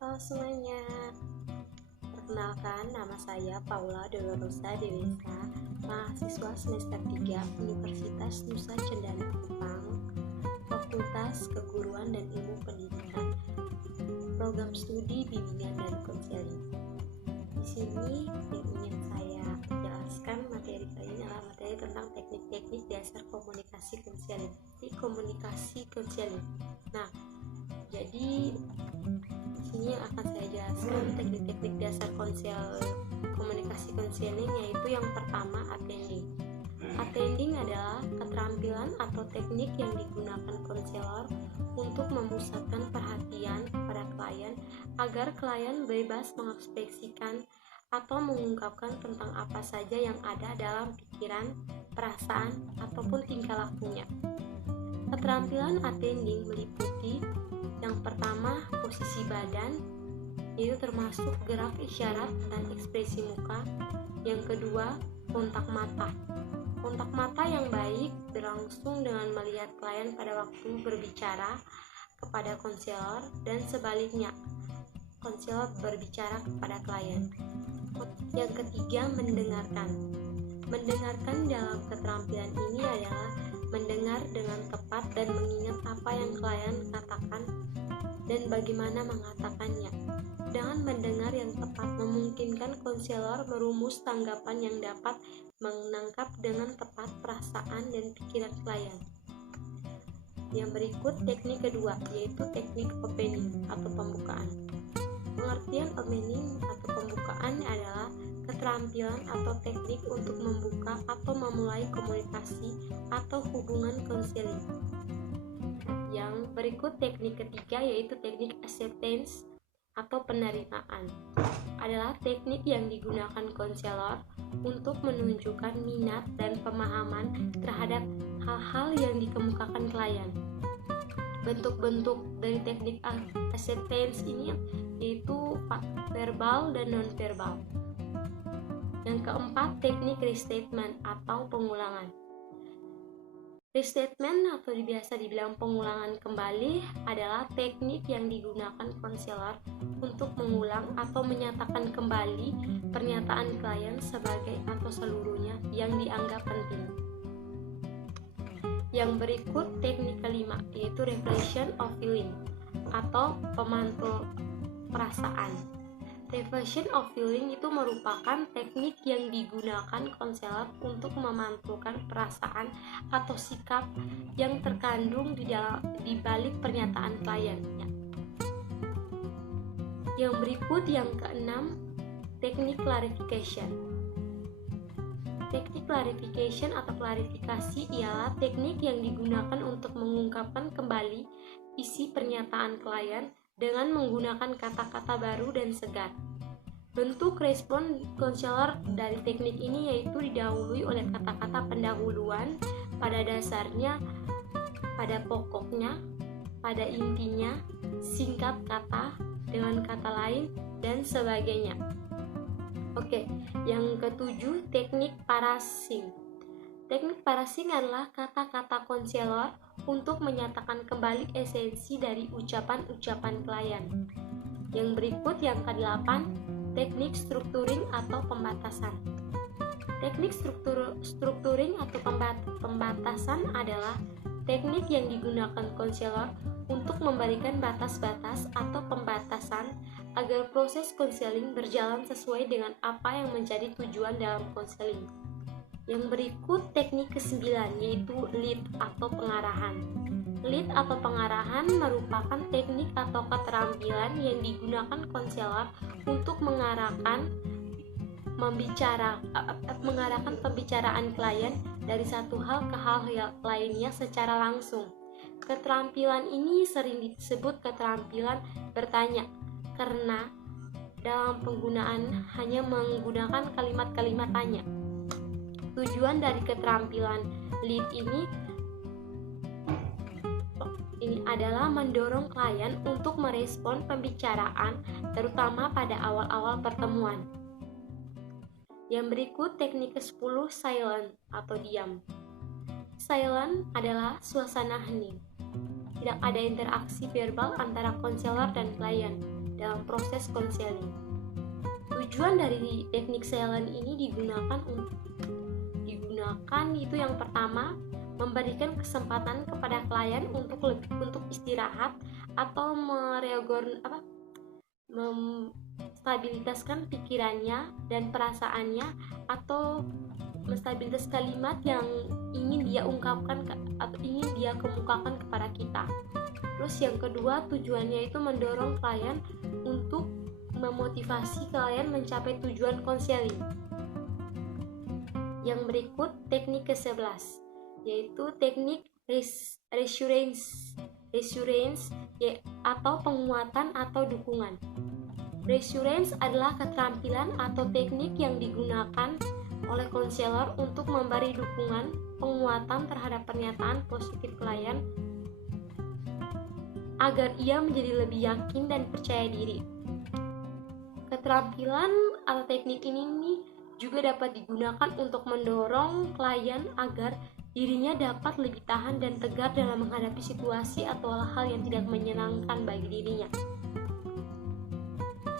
Halo semuanya, perkenalkan nama saya Paula Dolorosa Dewesa, mahasiswa semester 3 Universitas Nusa Cendana Kupang, Fakultas Keguruan dan Ilmu Pendidikan, Program Studi Bimbingan dan Konseling. Di sini yang ingin saya jelaskan materi kali ini adalah materi tentang teknik-teknik dasar komunikasi konseling. Nah, jadi di sini akan saya jelaskan teknik-teknik dasar komunikasi konseling, yaitu yang pertama attending. Attending adalah keterampilan atau teknik yang digunakan konselor untuk memusatkan perhatian pada klien agar klien bebas mengekspresikan atau mengungkapkan tentang apa saja yang ada dalam pikiran, perasaan, ataupun tingkah lakunya. Keterampilan attending meliputi yang pertama, posisi badan, yaitu termasuk gerak isyarat dan ekspresi muka. Yang kedua, kontak mata. Kontak mata yang baik berlangsung dengan melihat klien pada waktu berbicara kepada konselor dan sebaliknya, konselor berbicara kepada klien. Yang ketiga, mendengarkan. Mendengarkan dalam keterampilan ini adalah mendengar dengan tepat dan mengingat apa yang klien katakan dan bagaimana mengatakannya. Dengan mendengar yang tepat memungkinkan konselor merumus tanggapan yang dapat menangkap dengan tepat perasaan dan pikiran klien. Yang berikut teknik kedua, yaitu teknik opening atau pembukaan. Pengertian opening atau pembukaan adalah keterampilan atau teknik untuk membuka atau memulai komunikasi atau hubungan konseling. Yang berikut teknik ketiga, yaitu teknik acceptance atau penerimaan. Adalah teknik yang digunakan konselor untuk menunjukkan minat dan pemahaman terhadap hal-hal yang dikemukakan klien. Bentuk-bentuk dari teknik acceptance ini yaitu verbal dan non-verbal. Yang keempat, teknik restatement atau pengulangan. Restatement atau biasa dibilang pengulangan kembali adalah teknik yang digunakan konselor untuk mengulang atau menyatakan kembali pernyataan klien sebagai atau seluruhnya yang dianggap penting. Yang berikut teknik kelima, yaitu reflection of feeling atau pemantul perasaan. Reflection of feeling itu merupakan teknik yang digunakan konselor untuk memantulkan perasaan atau sikap yang terkandung di balik pernyataan kliennya. Yang berikut yang keenam, teknik clarification. Teknik clarification atau klarifikasi ialah teknik yang digunakan untuk mengungkapkan kembali isi pernyataan klien dengan menggunakan kata-kata baru dan segar. Bentuk respon konselor dari teknik ini yaitu didahului oleh kata-kata pendahuluan pada dasarnya, pada pokoknya, pada intinya, singkat kata, dengan kata lain, dan sebagainya. Oke, yang ketujuh, teknik parasing. Teknik parasing adalah kata-kata konselor untuk menyatakan kembali esensi dari ucapan-ucapan klien. Yang berikut yang ke-8, teknik structuring atau pembatasan. Teknik structuring atau pembatasan adalah teknik yang digunakan konselor untuk memberikan batas-batas atau pembatasan agar proses konseling berjalan sesuai dengan apa yang menjadi tujuan dalam konseling. Yang berikut teknik ke-9, yaitu lead atau pengarahan. Lead atau pengarahan merupakan teknik atau keterampilan yang digunakan konselor untuk mengarahkan pembicaraan klien dari satu hal ke hal lainnya secara langsung. Keterampilan ini sering disebut keterampilan bertanya karena dalam penggunaan hanya menggunakan kalimat-kalimat tanya. Tujuan dari keterampilan lead ini adalah mendorong klien untuk merespon pembicaraan, terutama pada awal-awal pertemuan. Yang berikut teknik ke-10, silent atau diam. Silent adalah suasana hening. Tidak ada interaksi verbal antara konselor dan klien. dalam proses konseling. Tujuan dari teknik silent ini digunakan itu yang pertama, memberikan kesempatan kepada klien untuk istirahat atau menstabilitaskan pikirannya dan perasaannya, atau menstabilitas kalimat yang ingin dia ungkapkan atau ingin dia kemukakan kepada kita. Terus yang kedua, tujuannya itu mendorong klien untuk memotivasi klien mencapai tujuan konseling. Yang berikut teknik ke-11, yaitu teknik reassurance atau penguatan atau dukungan. Reassurance adalah keterampilan atau teknik yang digunakan oleh konselor untuk memberi dukungan, penguatan terhadap pernyataan positif klien agar ia menjadi lebih yakin dan percaya diri. Keterampilan atau teknik ini juga dapat digunakan untuk mendorong klien agar dirinya dapat lebih tahan dan tegar dalam menghadapi situasi atau hal-hal yang tidak menyenangkan bagi dirinya.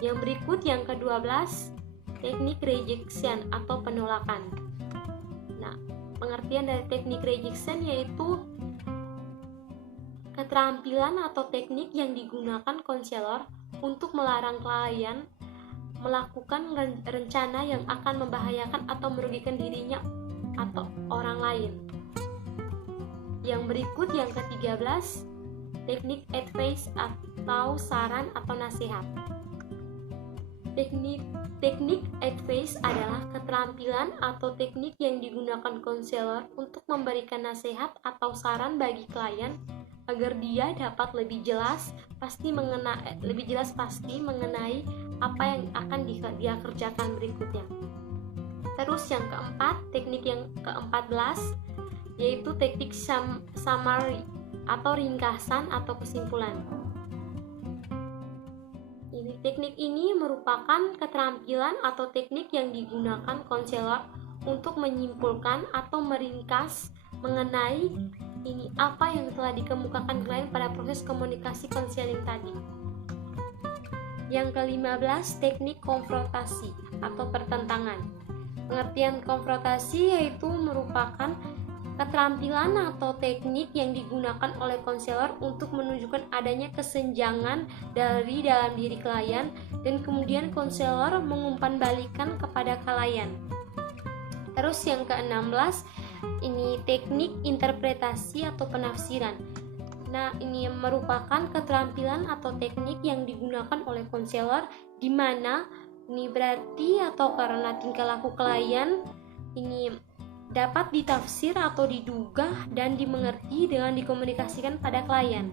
Yang berikut yang ke-12, teknik rejection atau penolakan. Nah, pengertian dari teknik rejection yaitu keterampilan atau teknik yang digunakan konselor untuk melarang klien melakukan rencana yang akan membahayakan atau merugikan dirinya atau orang lain. Yang berikut yang ke-13, teknik advice atau saran atau nasihat. Teknik advice adalah keterampilan atau teknik yang digunakan konselor untuk memberikan nasihat atau saran bagi klien agar dia dapat lebih jelas pasti mengenai apa yang akan dia kerjakan berikutnya. Terus yang keempat, teknik yang ke-14 yaitu teknik summary atau ringkasan atau kesimpulan. Teknik ini merupakan keterampilan atau teknik yang digunakan konselor untuk menyimpulkan atau meringkas mengenai apa yang telah dikemukakan klien pada proses komunikasi konseling tadi. Yang ke-15, teknik konfrontasi atau pertentangan. Pengertian konfrontasi yaitu merupakan keterampilan atau teknik yang digunakan oleh konselor untuk menunjukkan adanya kesenjangan dari dalam diri klien dan kemudian konselor mengumpanbalikan kepada klien. Terus yang ke-16, ini teknik interpretasi atau penafsiran. Nah, ini merupakan keterampilan atau teknik yang digunakan oleh konselor di mana ini berarti atau karena tingkah laku klien ini dapat ditafsir atau diduga dan dimengerti dengan dikomunikasikan pada klien.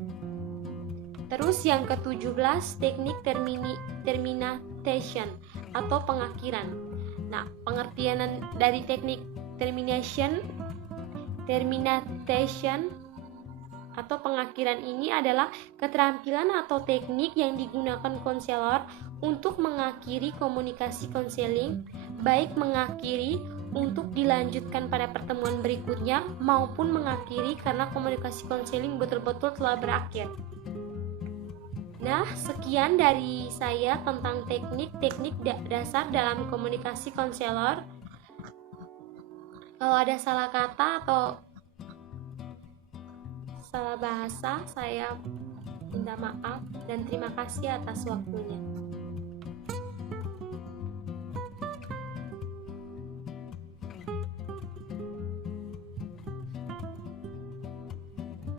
Terus yang ke-17, teknik termination atau pengakhiran. Nah, pengertian dari teknik termination atau pengakhiran ini adalah keterampilan atau teknik yang digunakan konselor untuk mengakhiri komunikasi konseling, baik mengakhiri untuk dilanjutkan pada pertemuan berikutnya maupun mengakhiri karena komunikasi konseling betul-betul telah berakhir. Nah, sekian dari saya tentang teknik-teknik dasar dalam komunikasi konselor. Kalau ada salah kata atau salah bahasa, saya minta maaf dan terima kasih atas waktunya.